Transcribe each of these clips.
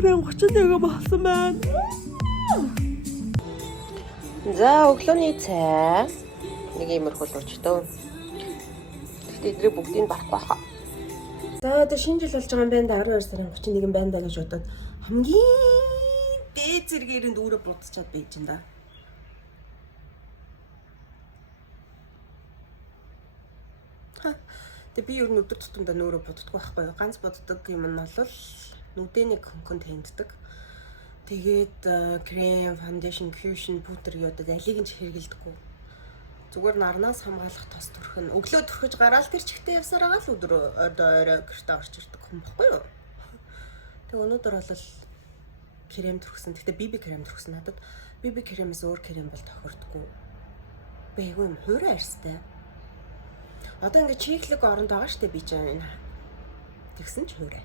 Крем 31 болсон байна. За өглөөний цай нэг иймэрхүү л өчтөө. Гэхдээ эдрийг бүгдийг барахгүй хаа. За одоо шинэ жил болж байгаа юм байна. 12 сарын 31 байна даа гэж бодоод хамгийн дээд зэрэгээр дүүрээ будчихад байж энэ да. Тэг би ер нь өдөр тутамдаа нөөрэ буддаггүй байхгүй юу. Ганц буддаг юм нь бол нүдэний хөнгөнд хэнддэг. Тэгээд крем, фаундейшн, кушн, пудр яадаг алийг нь ч хэрэгэлдэггүй. Зүгээр нарнаас хамгаалах тос төрх нь өглөө төрхөж гараал тэр чигтээ явсараа л өдөр орой гэртээ орч ирдэг юм баггүй юу. Тэг өнөөдөр бол крем төрхсөн. Гэхдээ BB крем төрхсөн надад. BB кремээс өөр крем бол тохирдоггүй. Бэйгүй юм хуурай арьстай. Одоо ингээд чиглэг оронд байгаа штэ би ч энэ. Тэгсэн ч хуурай.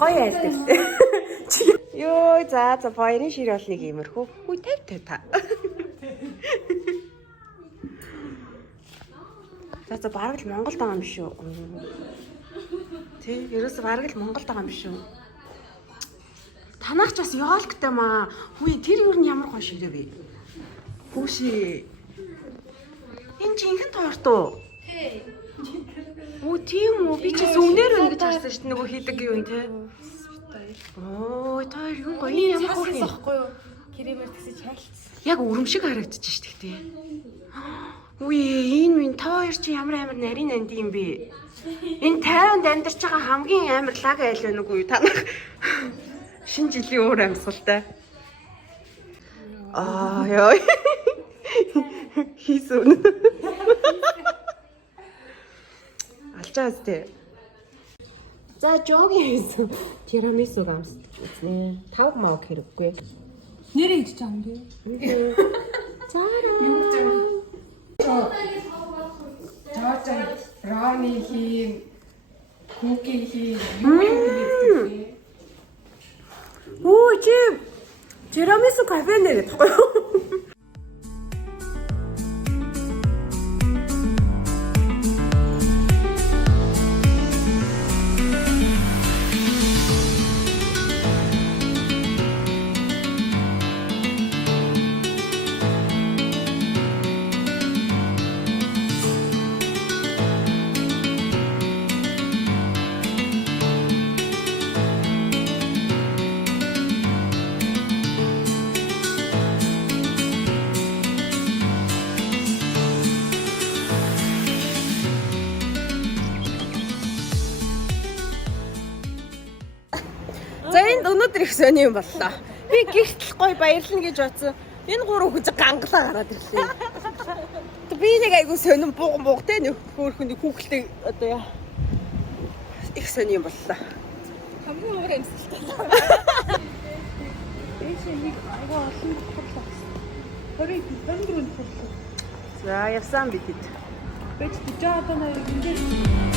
Гоё яадаг. Йоо за баярын шир бол нэг иймэрхүү. Хүй 50 та. За бараг л Монголд байгаа юм биш үү? Тэг, ерөөсө бараг л Монголд байгаа юм биш үү? Танаач бас ёолктай маа. Хүй тэр юу нь ямар гоё ширээ вэ? Хүүши. Энэ жинхэнэ торт уу? Тий. Оо тийм үү? Би чи зөвнөр өн гэж харсан шүү дээ нөгөө хийдэг юм те. Оо тэр юу гоё юм ямар гоё байхгүй юу? Кремээр тэгсэж хайлтсан. Яг өрөм шиг харагдчих шүү дээ тий. Үе энэ минь та хоёр чи ямар амар нарийн нанд юм бэ? Энэ 50-нд амьдарч байгаа хамгийн амар лаг айл байна уу танах? Шинэ жилийн өөр амьсгалтай. Аа ёо. Хийсэн. Алчаас тээ. За жогийн хийсэн. Тирамису гамс үзнэ. 5 мав хэрэггүй. Нэрээ идэж байгаа юм бэ? Заараа. Жожон брауни хий, куки хий, юу хийх. Оо чи тирамису кафе нэр гэхгүй юу? За энд өнөөдөр их сони юм боллоо. Би гэртэл гоё баярлна гэж бодсон. Энэ гурав хүн ганглаа гараад ирлээ. Би нэг айгу сонин бууг те нэг хөөхөнд хүүхэлтэй одоо яа. Их сони юм боллоо. Хамгийн уур амьсгалтай. Эшээ айгу олон бодлоо. Хориг дөнгөрөнд бодлоо. За явсан бид хэд. Бэж жаадаа нэр энэ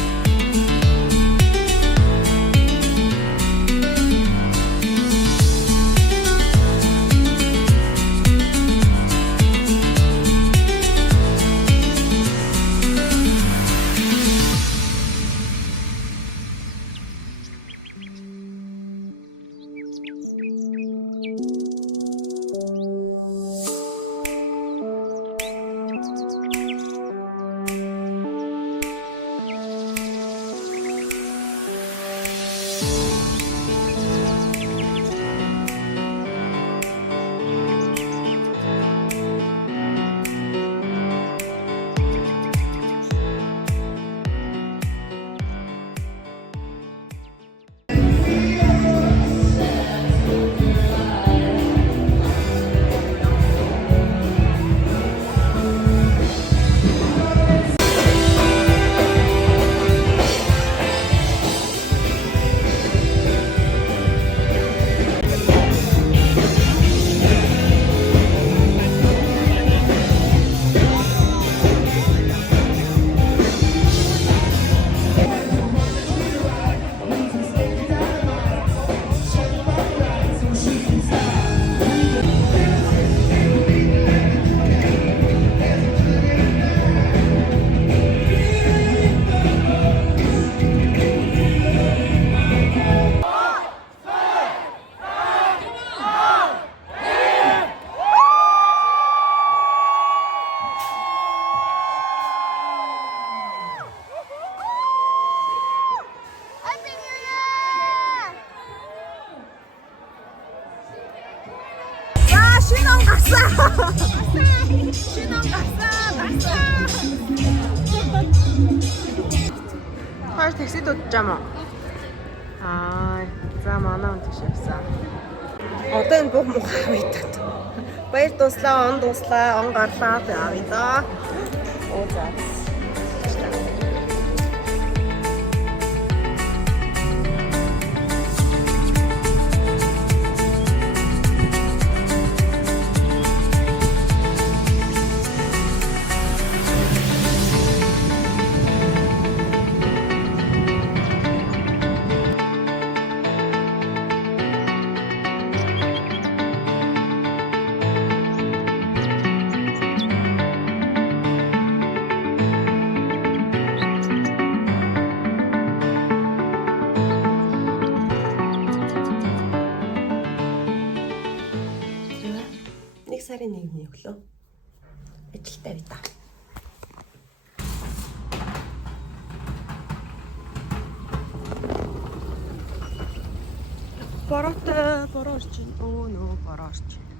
хоёр таксид удаж юм уу? Аа, за манай хүн тийш явсан. Одоо энэ бүх мухай мэдээд. Баяр дуслаа, он гарлаа яавь за. Оо за. Сарын 1-ний өглөө ажилдаа битаа. Бороо орж байна. Оо нөө бороо орж байна.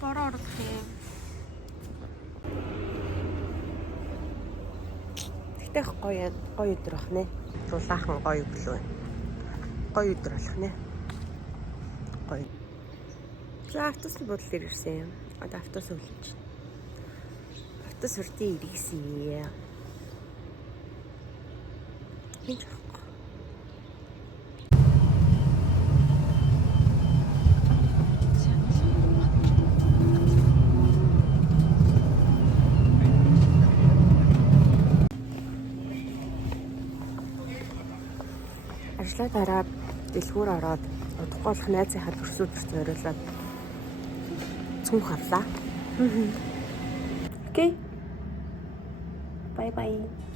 Бороо орлох юм. Тэгтээ гоё өдөр бах нэ. Дулаахан гоё өглөө байна. Гоё өдөр болох нэ. Гоё. За автобусны бодол дээр ирсэн юм. Одоо автобус өглөж байна. Автобус хүртээ иргэсэн. Энд явахгүй. Ажлаа дараад дэлгүүр ороод удахгүй болох найзынхаа төрсөдөрт зориулаад цүнх авлаа. Окей. Bye bye.